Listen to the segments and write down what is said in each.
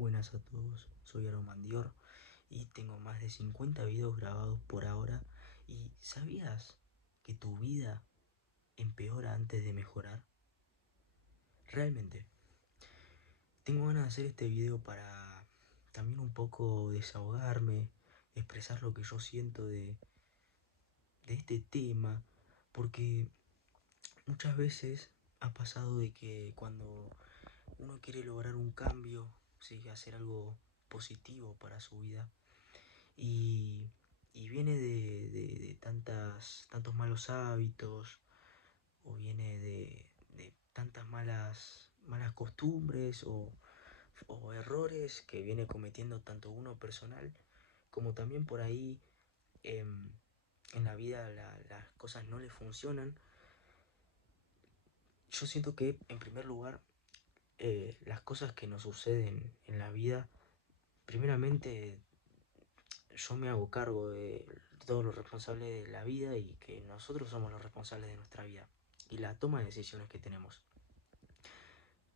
Buenas a todos, soy Aromandior y tengo más de 50 videos grabados por ahora. ¿Y sabías que tu vida empeora antes de mejorar? Realmente, tengo ganas de hacer este video para también un poco desahogarme, expresar lo que yo siento de este tema, porque muchas veces ha pasado de que cuando uno quiere lograr un cambio, sí, hacer algo positivo para su vida, y, y viene de tantos malos hábitos, o viene de tantas malas costumbres o errores que viene cometiendo tanto uno personal como también por ahí em, en la vida las cosas no le funcionan. Yo siento que en primer lugar las cosas que nos suceden en la vida, primeramente yo me hago cargo de todo lo responsable de la vida y que nosotros somos los responsables de nuestra vida y la toma de decisiones que tenemos.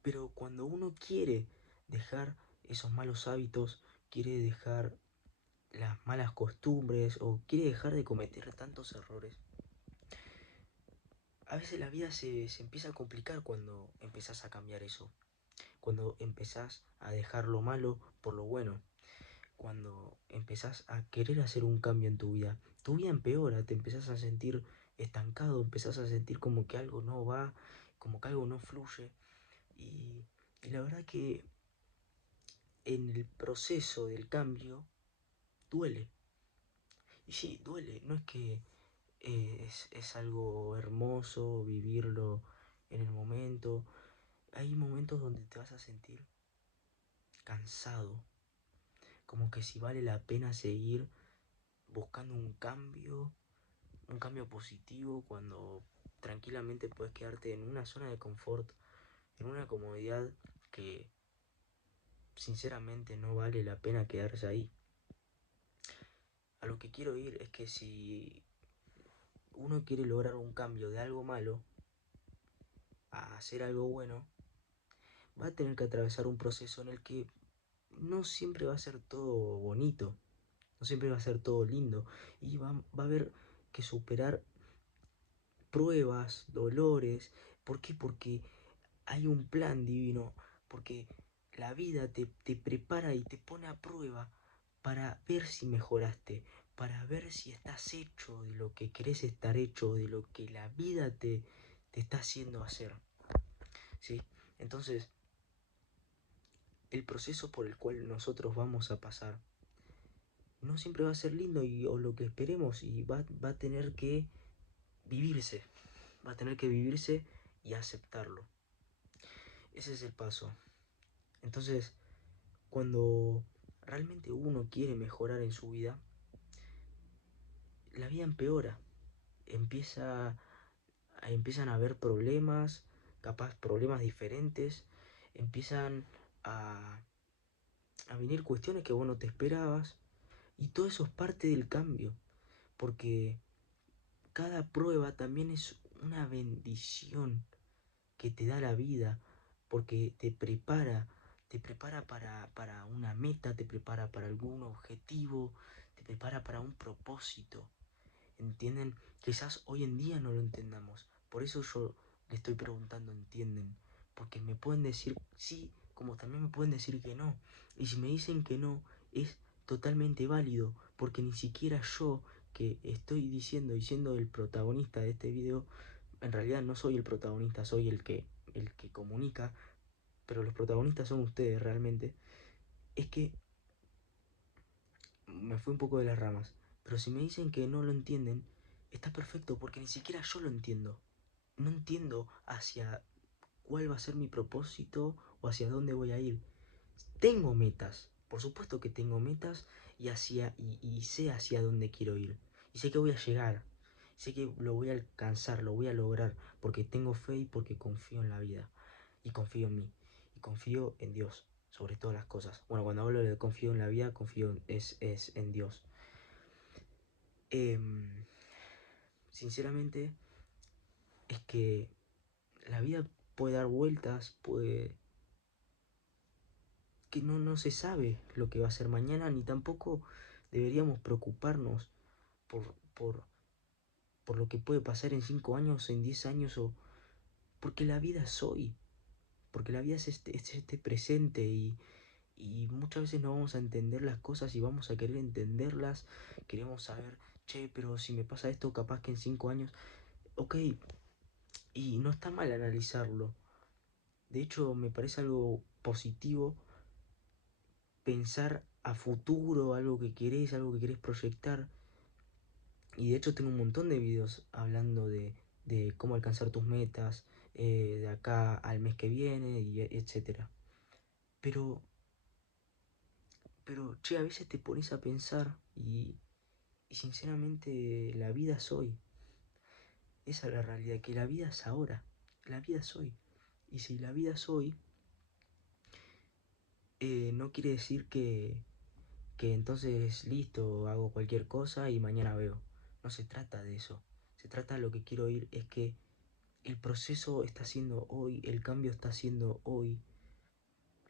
Pero cuando uno quiere dejar esos malos hábitos, quiere dejar las malas costumbres o quiere dejar de cometer tantos errores, a veces la vida se empieza a complicar cuando empezás a cambiar eso, cuando empezás a dejar lo malo por lo bueno, cuando empezás a querer hacer un cambio en tu vida empeora, te empezás a sentir estancado, empezás a sentir como que algo no va, como que algo no fluye. Y, y la verdad que en el proceso del cambio duele. Y sí, duele, no es que es algo hermoso vivirlo en el momento. Hay momentos donde te vas a sentir cansado, como que si vale la pena seguir buscando un cambio positivo cuando tranquilamente puedes quedarte en una zona de confort, en una comodidad que sinceramente no vale la pena quedarse ahí. A lo que quiero ir es que si uno quiere lograr un cambio de algo malo a hacer algo bueno, va a tener que atravesar un proceso en el que no siempre va a ser todo bonito, no siempre va a ser todo lindo y va a haber que superar pruebas, dolores. ¿Por qué? Porque hay un plan divino, porque la vida te prepara y te pone a prueba para ver si mejoraste, para ver si estás hecho de lo que querés estar hecho, de lo que la vida te está haciendo hacer. ¿Sí? Entonces, el proceso por el cual nosotros vamos a pasar no siempre va a ser lindo o lo que esperemos y va a tener que vivirse, va a tener que vivirse y aceptarlo. Ese es el paso. Entonces, cuando realmente uno quiere mejorar en su vida, la vida empeora. Empiezan a haber problemas, capaz problemas diferentes, empiezan a, a venir cuestiones que vos no te esperabas, y todo eso es parte del cambio, porque cada prueba también es una bendición que te da la vida, porque te prepara para una meta, te prepara para algún objetivo, te prepara para un propósito. ¿Entienden? Quizás hoy en día no lo entendamos. Por eso yo le estoy preguntando, ¿entienden? Porque me pueden decir sí, como también me pueden decir que no. Y si me dicen que no, es totalmente válido, porque ni siquiera yo, que estoy diciendo y siendo el protagonista de este video, en realidad no soy el protagonista, soy el que comunica, pero los protagonistas son ustedes realmente. Es que me fui un poco de las ramas, pero si me dicen que no lo entienden, está perfecto porque ni siquiera yo lo entiendo. No entiendo hacia cuál va a ser mi propósito o hacia dónde voy a ir. Tengo metas, por supuesto que tengo metas y sé hacia dónde quiero ir. Y sé que voy a llegar, sé que lo voy a alcanzar, lo voy a lograr, porque tengo fe y porque confío en la vida. Y confío en mí, y confío en Dios, sobre todas las cosas. Bueno, cuando hablo de confío en la vida, es en Dios. Em, Sinceramente, es que la vida puede dar vueltas, puede que no se sabe lo que va a ser mañana, ni tampoco deberíamos preocuparnos por, por, por lo que puede pasar en 5 años, en 10 años, o porque la vida es hoy, porque la vida es este presente y muchas veces no vamos a entender las cosas y vamos a querer entenderlas, queremos saber, che, pero si me pasa esto, capaz que en 5 años, ok, y no está mal analizarlo. De hecho, me parece algo positivo pensar a futuro, algo que querés proyectar. Y de hecho tengo un montón de videos hablando de cómo alcanzar tus metas, de acá al mes que viene, y etcétera. Pero, che, a veces te pones a pensar y sinceramente la vida es hoy. Esa es la realidad, que la vida es ahora, la vida es hoy. Y si la vida es hoy, no quiere decir que entonces listo, hago cualquier cosa y mañana veo. No se trata de eso. Se trata de lo que quiero oír es que el proceso está siendo hoy, el cambio está siendo hoy.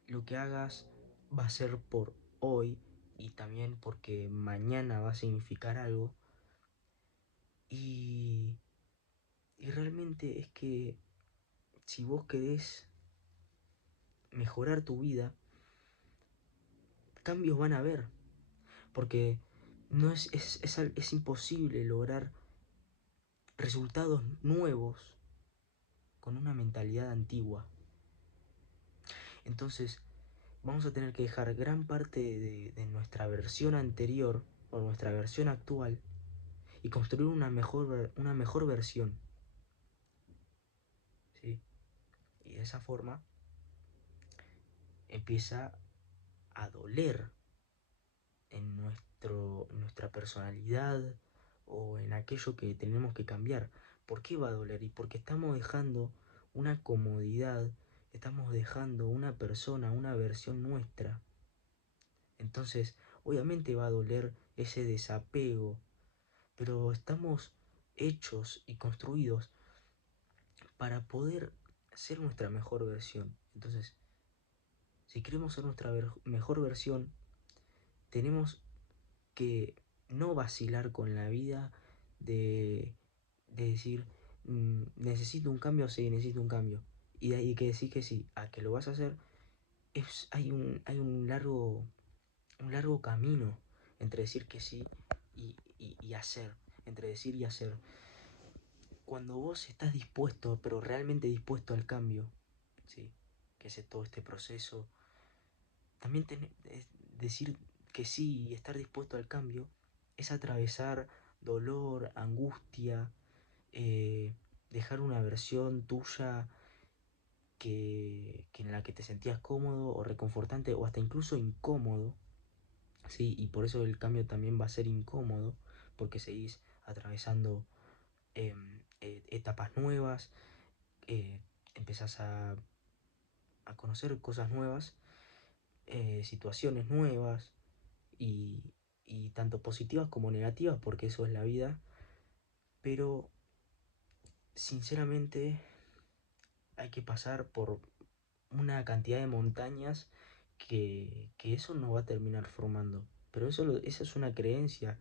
Lo que hagas va a ser por hoy y también porque mañana va a significar algo. Y, y realmente es que si vos querés mejorar tu vida, cambios van a haber. Porque no es imposible lograr resultados nuevos con una mentalidad antigua. Entonces, vamos a tener que dejar gran parte de nuestra versión anterior o nuestra versión actual y construir una mejor versión, ¿sí? Y de esa forma empieza a doler en nuestra personalidad o en aquello que tenemos que cambiar. ¿Por qué va a doler? Y porque estamos dejando una comodidad, estamos dejando una persona, una versión nuestra. Entonces, obviamente va a doler ese desapego, pero estamos hechos y construidos para poder ser nuestra mejor versión. Entonces, si queremos ser nuestra mejor versión, tenemos que no vacilar con la vida de decir, necesito un cambio, sí, necesito un cambio. Y de ahí que decir que sí, a que lo vas a hacer, hay un largo camino entre decir que sí y hacer, entre decir y hacer. Cuando vos estás dispuesto, pero realmente dispuesto al cambio, ¿sí? Que es todo este proceso, también decir que sí y estar dispuesto al cambio es atravesar dolor, angustia, dejar una versión tuya que en la que te sentías cómodo o reconfortante o hasta incluso incómodo, ¿sí? Y por eso el cambio también va a ser incómodo, porque seguís atravesando etapas nuevas, eh, empezás a conocer cosas nuevas, situaciones nuevas y, y tanto positivas como negativas, porque eso es la vida, pero sinceramente hay que pasar por una cantidad de montañas que eso no va a terminar formando. Pero esa es una creencia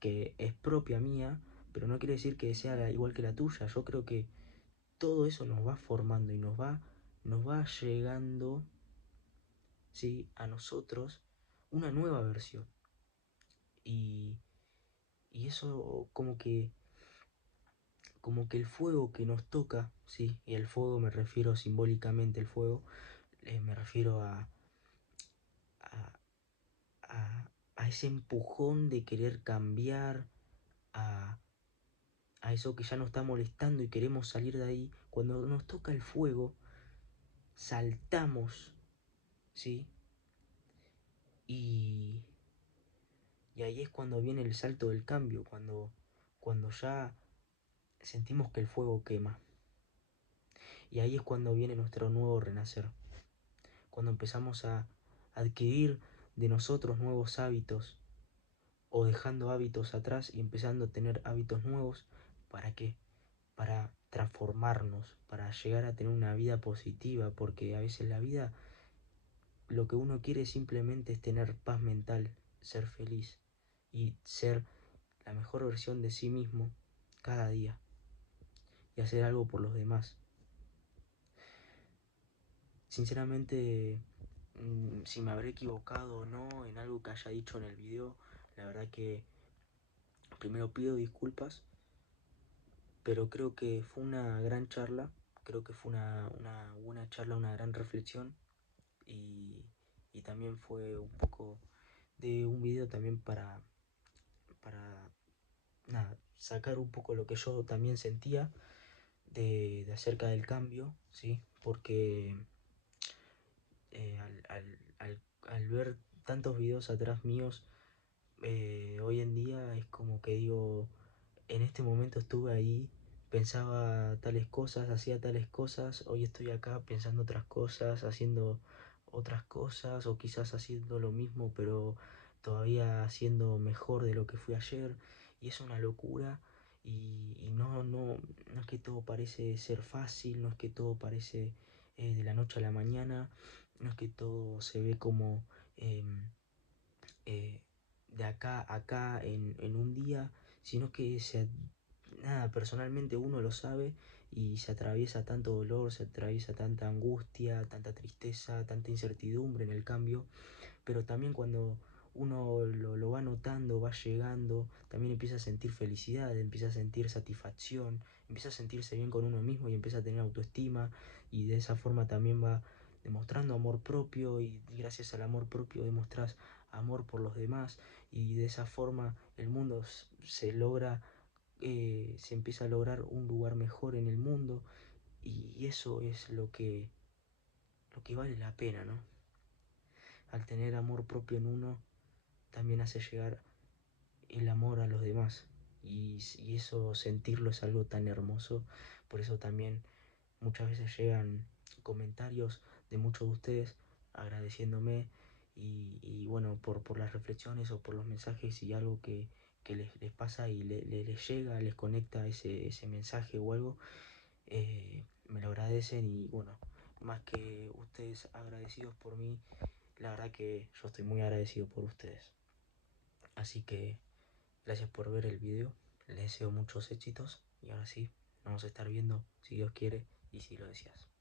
que es propia mía, pero no quiere decir que sea igual que la tuya. Yo creo que todo eso nos va formando y nos va llegando, ¿sí? A nosotros una nueva versión. Y, y eso como que el fuego que nos toca, ¿sí? Y el fuego me refiero simbólicamente, el fuego, me refiero a, a ese empujón de querer cambiar, a, a eso que ya nos está molestando y queremos salir de ahí. Cuando nos toca el fuego, saltamos, ¿sí? Y, y ahí es cuando viene el salto del cambio, cuando ya sentimos que el fuego quema. Y ahí es cuando viene nuestro nuevo renacer. Cuando empezamos a adquirir de nosotros nuevos hábitos o dejando hábitos atrás y empezando a tener hábitos nuevos. ¿Para qué? Para transformarnos, para llegar a tener una vida positiva, porque a veces la vida lo que uno quiere simplemente es tener paz mental, ser feliz y ser la mejor versión de sí mismo cada día y hacer algo por los demás. Sinceramente, si me habré equivocado o no en algo que haya dicho en el video, la verdad que primero pido disculpas, pero creo que fue una gran charla, creo que fue una buena charla, una gran reflexión y, y también fue un poco de un video también para nada, sacar un poco lo que yo también sentía de acerca del cambio, ¿sí? Porque al ver tantos videos atrás míos, hoy en día es como que digo, en este momento estuve ahí, pensaba tales cosas, hacía tales cosas, hoy estoy acá pensando otras cosas, haciendo otras cosas, o quizás haciendo lo mismo, pero todavía haciendo mejor de lo que fui ayer, y es una locura, y no es que todo parece ser fácil, no es que todo parece de la noche a la mañana, no es que todo se ve como em, eh, de acá a acá en un día, sino que nada, personalmente uno lo sabe y se atraviesa tanto dolor, se atraviesa tanta angustia, tanta tristeza, tanta incertidumbre en el cambio, pero también cuando uno lo va notando, va llegando, también empieza a sentir felicidad, empieza a sentir satisfacción, empieza a sentirse bien con uno mismo y empieza a tener autoestima y de esa forma también va demostrando amor propio y gracias al amor propio demostras amor por los demás y de esa forma el mundo se logra, se empieza a lograr un lugar mejor en el mundo y eso es lo que vale la pena, ¿no? Al tener amor propio en uno, también hace llegar el amor a los demás. Y eso, sentirlo es algo tan hermoso. Por eso también muchas veces llegan comentarios de muchos de ustedes agradeciéndome y bueno, por las reflexiones o por los mensajes y algo que les pasa y les llega, les conecta ese mensaje o algo, me lo agradecen y bueno, más que ustedes agradecidos por mí, la verdad que yo estoy muy agradecido por ustedes. Así que gracias por ver el video, les deseo muchos éxitos y ahora sí, vamos a estar viendo si Dios quiere y si lo deseas.